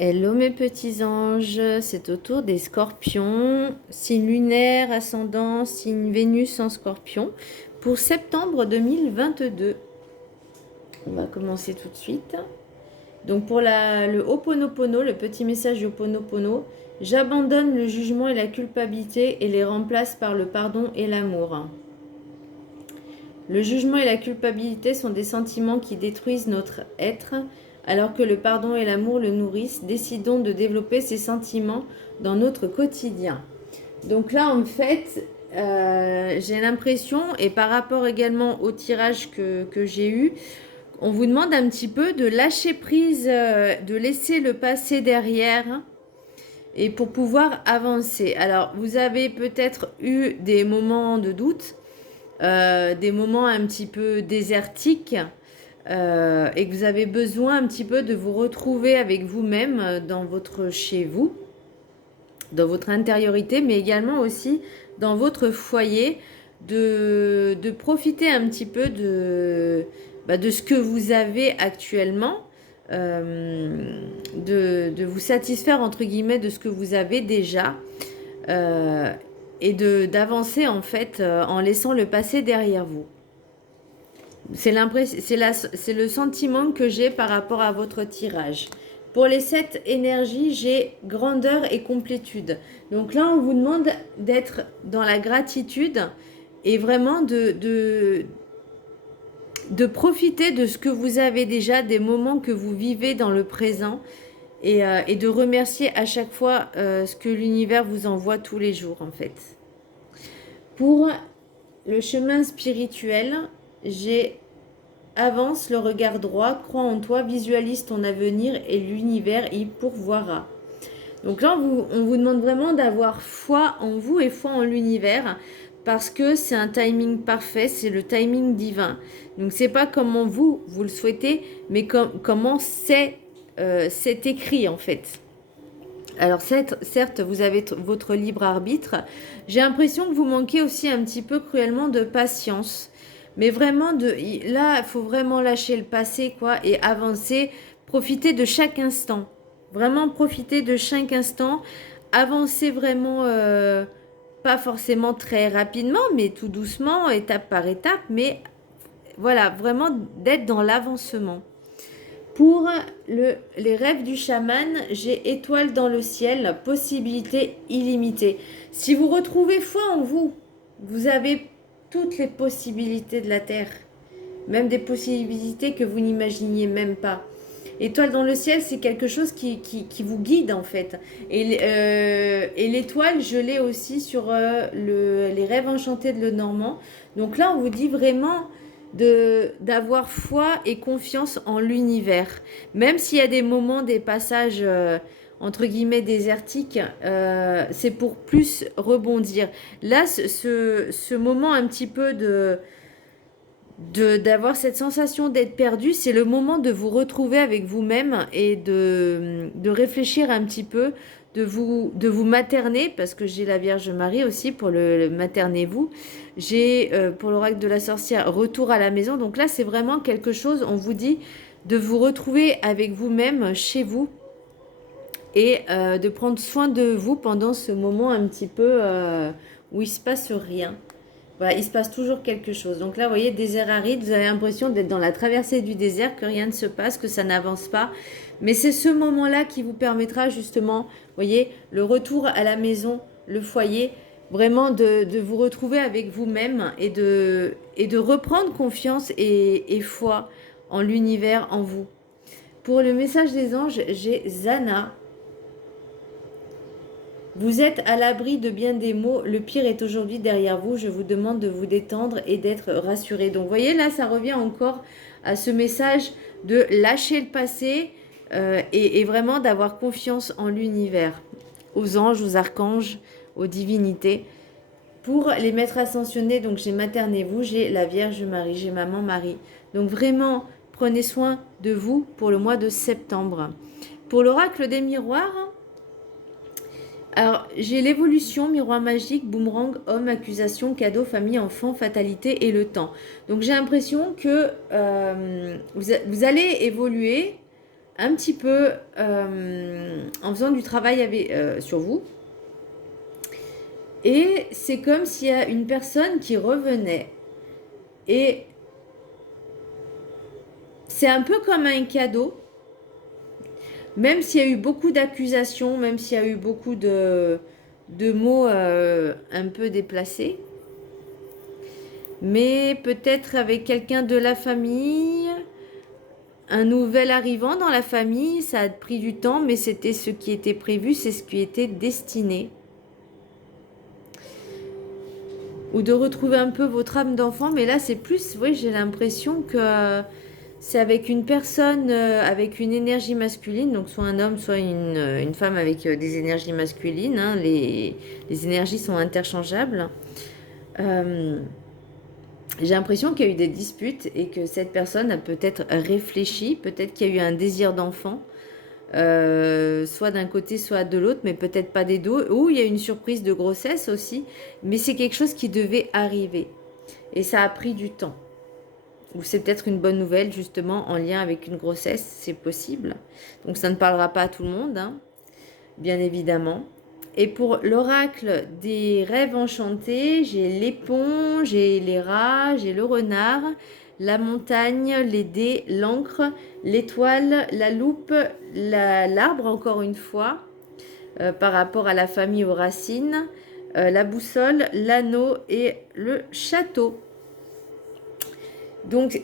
Hello mes petits anges, c'est au tour des scorpions, signe lunaire, ascendant, signe Vénus en scorpion, pour septembre 2022. On va commencer tout de suite. Donc pour le Ho'oponopono, le petit message du Ho'oponopono, j'abandonne le jugement et la culpabilité et les remplace par le pardon et l'amour. Le jugement et la culpabilité sont des sentiments qui détruisent notre être, alors que le pardon et l'amour le nourrissent. Décidons de développer ces sentiments dans notre quotidien. Donc là, en fait, j'ai l'impression, et par rapport également au tirage que j'ai eu, on vous demande un petit peu de lâcher prise, de laisser le passé derrière et pour pouvoir avancer. Alors, vous avez peut-être eu des moments de doute, des moments un petit peu désertiques et que vous avez besoin un petit peu de vous retrouver avec vous-même dans votre chez vous, dans votre intériorité, mais également aussi dans votre foyer, de profiter un petit peu de ce que vous avez actuellement, de vous satisfaire entre guillemets de ce que vous avez déjà. Et d'avancer en fait en laissant le passé derrière vous. C'est le sentiment que j'ai par rapport à votre tirage. Pour les 7 énergies, j'ai grandeur et complétude. Donc là, on vous demande d'être dans la gratitude et vraiment de profiter de ce que vous avez déjà, des moments que vous vivez dans le présent et de remercier à chaque fois ce que l'univers vous envoie tous les jours en fait. Pour le chemin spirituel, j'ai avance le regard droit, crois en toi, visualise ton avenir et l'univers y pourvoira. Donc là, on vous demande vraiment d'avoir foi en vous et foi en l'univers parce que c'est un timing parfait, c'est le timing divin. Donc c'est pas comment vous le souhaitez, mais comment c'est écrit en fait. Alors certes, vous avez votre libre arbitre. J'ai l'impression que vous manquez aussi un petit peu cruellement de patience. Mais vraiment, là, il faut vraiment lâcher le passé, quoi, et avancer. Profiter de chaque instant. Vraiment profiter de chaque instant. Avancer vraiment, pas forcément très rapidement, mais tout doucement, étape par étape. Mais voilà, vraiment d'être dans l'avancement. Pour les rêves du chaman, j'ai étoile dans le ciel, possibilité illimitée. Si vous retrouvez foi en vous, vous avez toutes les possibilités de la Terre, même des possibilités que vous n'imaginiez même pas. Étoile dans le ciel, c'est quelque chose qui vous guide en fait. Et l'étoile, je l'ai aussi sur les rêves enchantés de Lenormand. Donc là, on vous dit vraiment d'avoir foi et confiance en l'univers. Même s'il y a des moments, des passages entre guillemets désertiques, c'est pour plus rebondir. Là, ce moment un petit peu d'avoir cette sensation d'être perdu, c'est le moment de vous retrouver avec vous-même et de réfléchir un petit peu, de vous materner, parce que j'ai la Vierge Marie aussi pour le maternez-vous. J'ai pour l'oracle de la sorcière retour à la maison. Donc là, c'est vraiment quelque chose, on vous dit, de vous retrouver avec vous-même chez vous et de prendre soin de vous pendant ce moment un petit peu où il se passe rien. Voilà, il se passe toujours quelque chose. Donc là, vous voyez, désert aride, vous avez l'impression d'être dans la traversée du désert, que rien ne se passe, que ça n'avance pas. Mais c'est ce moment-là qui vous permettra justement, vous voyez, le retour à la maison, le foyer, vraiment de vous retrouver avec vous-même et de reprendre confiance et foi en l'univers, en vous. Pour le message des anges, j'ai Zana. Vous êtes à l'abri de bien des maux, le pire est aujourd'hui derrière vous, je vous demande de vous détendre et d'être rassuré. Donc vous voyez là, ça revient encore à ce message de lâcher le passé et vraiment d'avoir confiance en l'univers, aux anges, aux archanges, aux divinités. Pour les maîtres ascensionnés, donc j'ai maternez-vous, j'ai la Vierge Marie, j'ai maman Marie. Donc vraiment, prenez soin de vous pour le mois de septembre. Pour l'oracle des miroirs, alors, j'ai l'évolution, miroir magique, boomerang, homme, accusation, cadeau, famille, enfant, fatalité et le temps. Donc, j'ai l'impression que vous allez évoluer un petit peu en faisant du travail sur vous. Et c'est comme s'il y a une personne qui revenait. Et c'est un peu comme un cadeau. Même s'il y a eu beaucoup d'accusations, même s'il y a eu beaucoup de mots un peu déplacés. Mais peut-être avec quelqu'un de la famille, un nouvel arrivant dans la famille, ça a pris du temps, mais c'était ce qui était prévu, c'est ce qui était destiné. Ou de retrouver un peu votre âme d'enfant, mais là c'est plus, oui, j'ai l'impression que c'est avec une personne avec une énergie masculine, donc soit un homme, soit une femme avec des énergies masculines, hein, les énergies sont interchangeables. J'ai l'impression qu'il y a eu des disputes et que cette personne a peut-être réfléchi, peut-être qu'il y a eu un désir d'enfant, soit d'un côté, soit de l'autre, mais peut-être pas des deux, ou il y a une surprise de grossesse aussi, mais c'est quelque chose qui devait arriver et ça a pris du temps. Ou c'est peut-être une bonne nouvelle justement en lien avec une grossesse, c'est possible. Donc ça ne parlera pas à tout le monde, hein, bien évidemment. Et pour l'oracle des rêves enchantés, j'ai l'éponge, j'ai les rats, j'ai le renard, la montagne, les dés, l'encre, l'étoile, la loupe, l'arbre encore une fois, par rapport à la famille aux racines, la boussole, l'anneau et le château. Donc,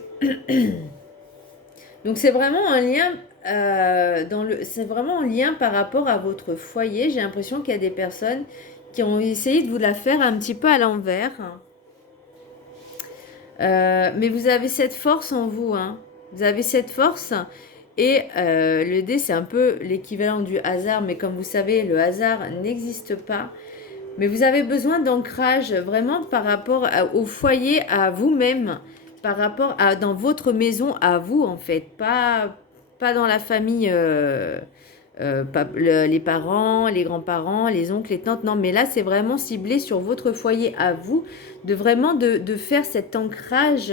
donc c'est vraiment un lien c'est vraiment un lien par rapport à votre foyer. J'ai l'impression qu'il y a des personnes qui ont essayé de vous la faire un petit peu à l'envers. Mais vous avez cette force en vous, hein. Vous avez cette force. Et le dé, c'est un peu l'équivalent du hasard. Mais comme vous savez, le hasard n'existe pas. Mais vous avez besoin d'ancrage vraiment par rapport au foyer, à vous-même, par rapport à dans votre maison à vous en fait, pas dans la famille, les parents, les grands-parents, les oncles, les tantes. Non, mais là c'est vraiment ciblé sur votre foyer à vous, de vraiment de faire cet ancrage,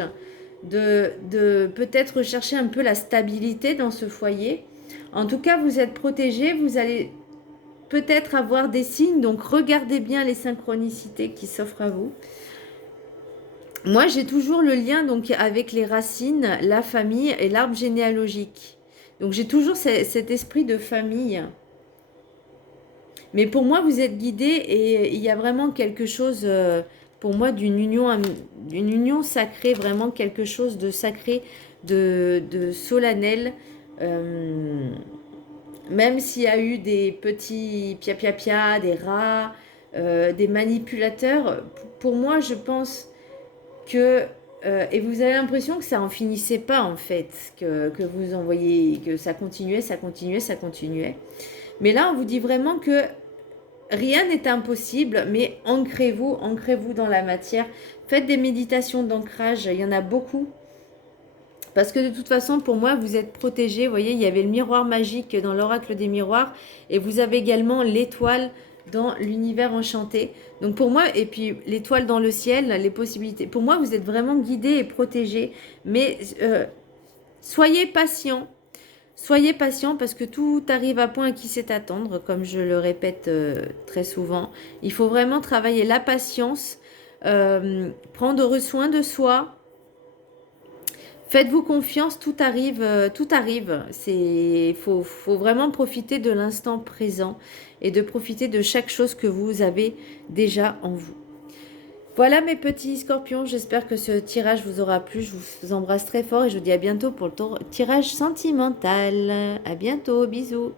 de peut-être rechercher un peu la stabilité dans ce foyer. En tout cas, vous êtes protégé, vous allez peut-être avoir des signes, donc regardez bien les synchronicités qui s'offrent à vous. Moi, j'ai toujours le lien donc avec les racines, la famille et l'arbre généalogique. Donc j'ai toujours cet esprit de famille. Mais pour moi, vous êtes guidé et il y a vraiment quelque chose, pour moi, d'une union sacrée, vraiment quelque chose de sacré, de solennel. Même s'il y a eu des petits pia-pia-pia, des rats, des manipulateurs, pour moi, je pense que... et vous avez l'impression que ça n'en finissait pas, en fait, que vous envoyez, que ça continuait, ça continuait, ça continuait. Mais là, on vous dit vraiment que rien n'est impossible, mais ancrez-vous dans la matière. Faites des méditations d'ancrage, il y en a beaucoup. Parce que de toute façon, pour moi, vous êtes protégés. Vous voyez, il y avait le miroir magique dans l'oracle des miroirs. Et vous avez également l'étoile dans l'univers enchanté. Donc pour moi, et puis l'étoile dans le ciel, les possibilités. Pour moi, vous êtes vraiment guidés et protégés. Mais soyez patients. Soyez patients parce que tout arrive à point à qui sait attendre, comme je le répète très souvent. Il faut vraiment travailler la patience, prendre soin de soi. Faites-vous confiance, tout arrive, tout arrive. Faut vraiment profiter de l'instant présent et de profiter de chaque chose que vous avez déjà en vous. Voilà mes petits scorpions, j'espère que ce tirage vous aura plu. Je vous embrasse très fort et je vous dis à bientôt pour le tirage sentimental. À bientôt, bisous.